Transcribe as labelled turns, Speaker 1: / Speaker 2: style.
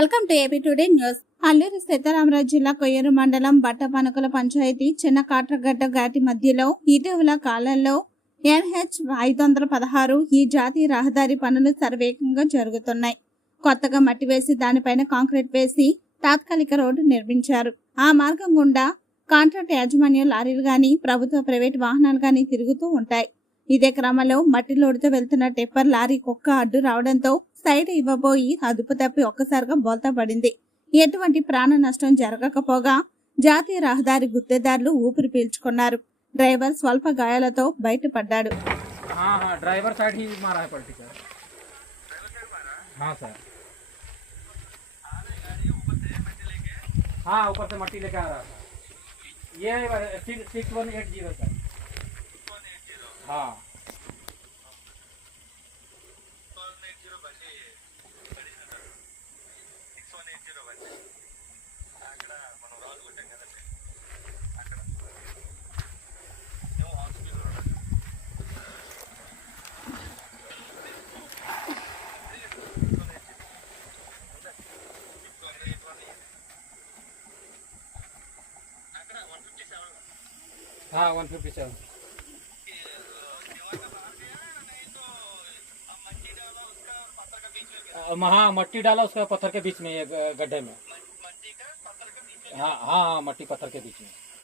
Speaker 1: Welcome to AP today news. Alluri Sitharamaraju జిల్లా కొయ్యూరు మండలం బట్టపనకుల పంచాయతీ చిన్న కాట్రగడ్డ ఘాటి మధ్యలో ఇటీవల కాలంలో ఎన్హెచ్ ఐదు వందల పదహారు ఈ జాతీయ రహదారి పనులు సర్వేగంగా జరుగుతున్నాయి. కొత్తగా మట్టి వేసి దానిపైన కాంక్రీట్ వేసి తాత్కాలిక రోడ్డు నిర్మించారు. ఆ మార్గం గుండా కాంట్రాక్ట్ యాజమాన్య లారీలు గాని ప్రభుత్వ ప్రైవేట్ వాహనాలు గాని తిరుగుతూ ఉంటాయి. ఇదే క్రమంలో మట్టి లోడుతో వెళ్తున్న టెప్పర్ లారీ కుక్క అడ్డు రావడంతో సైడ్ ఇవ్వబోయి అదుపు తప్పి ఒక్కసారిగా బోల్తా పడింది ఎటువంటి ప్రాణ నష్టం జరగకపోగా జాతీయ రహదారి గుత్తేదారులు ఊపిరి పీల్చుకున్నారు డ్రైవర్ స్వల్ప గాయాలతో బయటపడ్డాడు
Speaker 2: हाँ हाँ ड्राइवर साइड ही मारा है पलटी सर हाँ सर हाँ ऊपर से मट्टी लेके आ रहा था ये six one eight zero sir हाँ हाँ वन फिफ्टी सेवन हाँ मट्टी डाला उसका पत्थर के बीच में गड्ढे में? हाँ हाँ, मट्टी पत्थर के बीच में।